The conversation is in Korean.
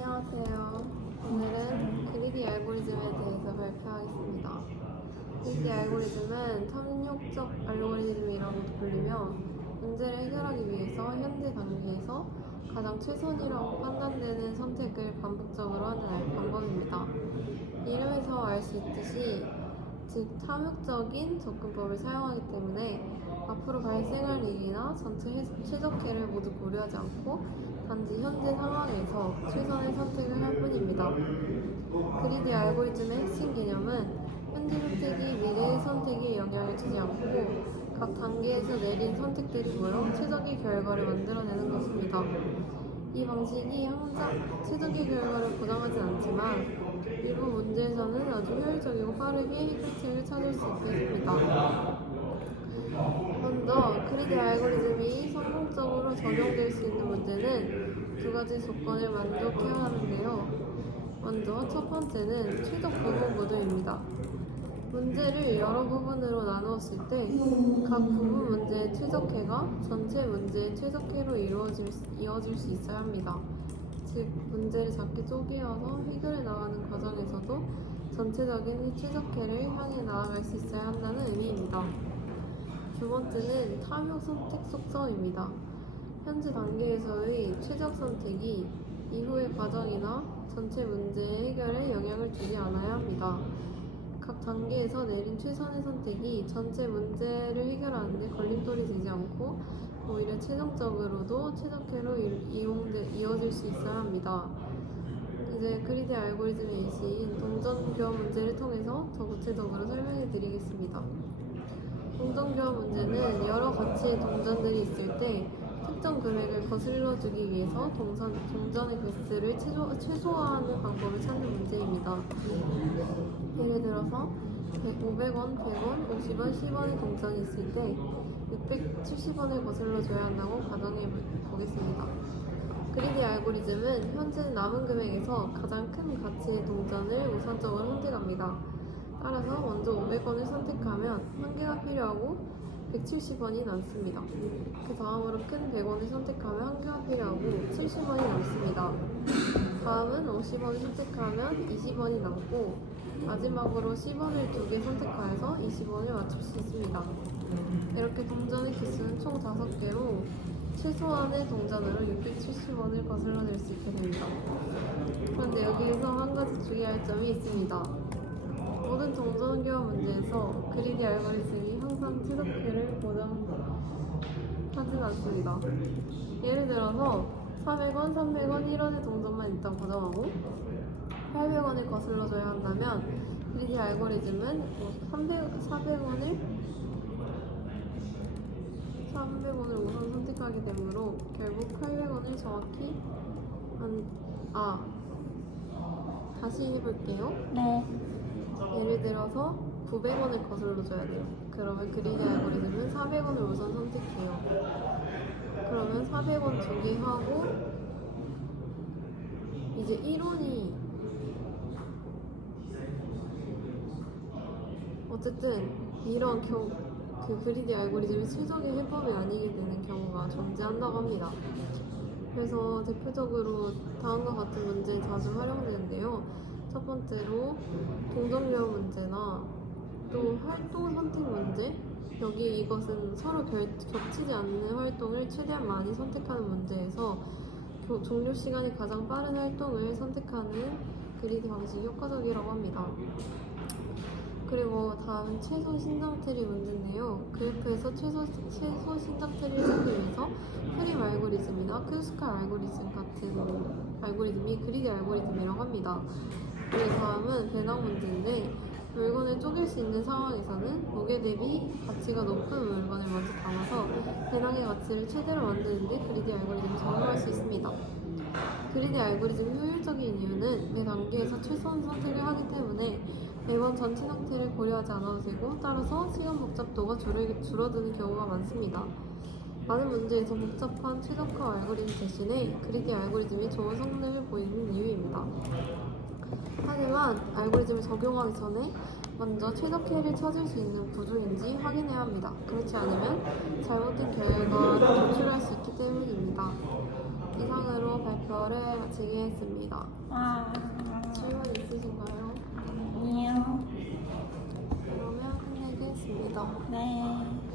안녕하세요. 오늘은 그리디 알고리즘에 대해서 발표하겠습니다. 그리디 알고리즘은 탐욕적 알고리즘이라고 불리며 문제를 해결하기 위해서 현재 단계에서 가장 최선이라고 판단되는 선택을 반복적으로 하는 방법입니다. 이름에서 알 수 있듯이 즉 탐욕적인 접근법을 사용하기 때문에 앞으로 발생할 일이나 전체 최적화를 모두 고려하지 않고 단지 현재 상황에서 최선의 선택을 할 뿐입니다. 그리디 알고리즘의 핵심 개념은 현재 선택이 미래의 선택에 영향을 주지 않고 각 단계에서 내린 선택들이 모여 최적의 결과를 만들어내는 것입니다. 이 방식이 항상 최적의 결과를 보장하진 않지만 일부 문제에서는 아주 효율적이고 빠르게 해결책을 찾을 수 있게 해줍니다. 먼저 그리디 알고리즘이 성공적으로 적용될 수 있는 문제는 두 가지 조건을 만족해야 하는데요. 먼저 첫 번째는 최적 부분 모듈입니다. 문제를 여러 부분으로 나누었을 때 각 부분 문제의 최적화가 전체 문제의 최적화로 이어질 수 있어야 합니다. 즉, 문제를 작게 쪼개어서 해결해 나가는 과정에서도 전체적인 최적화를 향해 나아갈 수 있어야 한다는 의미입니다. 두 번째는 탐욕 선택 속성입니다. 현재 단계에서의 최적 선택이 이후의 과정이나 전체 문제의 해결에 영향을 주지 않아야 합니다. 각 단계에서 내린 최선의 선택이 전체 문제를 해결하는 데 걸림돌이 되지 않고 오히려 최종적으로도 최적화로 이어질 수 있어야 합니다. 이제 그리디 알고리즘의 예시인 동전 교환 문제를 통해서 더 구체적으로 설명해 드리겠습니다. 동전 교환 문제는 여러 가치의 동전들이 있을 때 특정 금액을 거슬러 주기 위해서 동전의 개수를 최소화하는 방법을 찾는 문제입니다. 예를 들어서 500원, 100원, 50원, 10원의 동전이 있을 때 670원을 거슬러 줘야 한다고 가정해 보겠습니다. 그리디 알고리즘은 현재 남은 금액에서 가장 큰 가치의 동전을 우선적으로 선택합니다. 따라서 먼저 500원을 선택하면 한 개가 필요하고 170원이 남습니다. 그 다음으로 큰 100원을 선택하면 한 개가 필요하고 70원이 남습니다. 다음은 50원을 선택하면 20원이 남고 마지막으로 10원을 2개 선택하여서 20원을 맞출 수 있습니다. 이렇게 동전의 개수는 총 5개로 최소한의 동전으로 670원을 거슬러낼 수 있게 됩니다. 그런데 여기에서 한 가지 주의할 점이 있습니다. 모든 동전 교환 문제에서 그리디 알고리즘이 항상 최적화를 보장하진 않습니다. 예를 들어서 400원, 300원, 1원의 동전만 일단 보정하고 800원을 거슬러줘야 한다면 그리디 알고리즘은 300원을 우선 선택하게 되므로 결국 800원을 정확히 다시 해볼게요. 네. 예를 들어서 900원을 거슬러줘야 돼요. 그러면 그리디 알고리즘은 400원을 우선 선택해요. 그러면 400원 2개 하고 이제 1원이 어쨌든 이런 그 그리디 알고리즘이 최적의 해법이 아니게 되는 경우가 존재한다고 합니다. 그래서 대표적으로 다음과 같은 문제에 자주 활용되는데요. 첫 번째로 동전 교환 문제나 또 활동 선택 문제, 여기 이것은 서로 겹치지 않는 활동을 최대한 많이 선택하는 문제에서 종료 시간이 가장 빠른 활동을 선택하는 그리디 방식이 효과적이라고 합니다. 그리고 다음은 최소 신장 트리 문제인데요. 그래프에서 최소 신장 트리를 찾기 위해서 프림 알고리즘이나 큐스칼 알고리즘 같은 알고리즘이 그리디 알고리즘이라고 합니다. 그리고 다음은 배낭 문제인데 물건을 쪼갤 수 있는 상황에서는 무게 대비 가치가 높은 물건을 먼저 담아서 배낭의 가치를 최대로 만드는데 그리디 알고리즘을 적용할 수 있습니다. 그리디 알고리즘이 효율적인 이유는 매 단계에서 최소한 선택을 하기 때문에 매번 전체 상태를 고려하지 않아도 되고 따라서 시간 복잡도가 줄어드는 경우가 많습니다. 많은 문제에서 복잡한 최적화 알고리즘 대신에 그리디 알고리즘이 좋은 성능을 보이는 이유입니다. 하지만 알고리즘을 적용하기 전에 먼저 최적화를 찾을 수 있는 구조인지 확인해야 합니다. 그렇지 않으면 잘못된 결과를 도출할 수 있기 때문입니다. 이상으로 발표 이거를 마치게 했습니다. 와. 질문 있으신가요? 아니요. 그러면 끝내겠습니다. 네.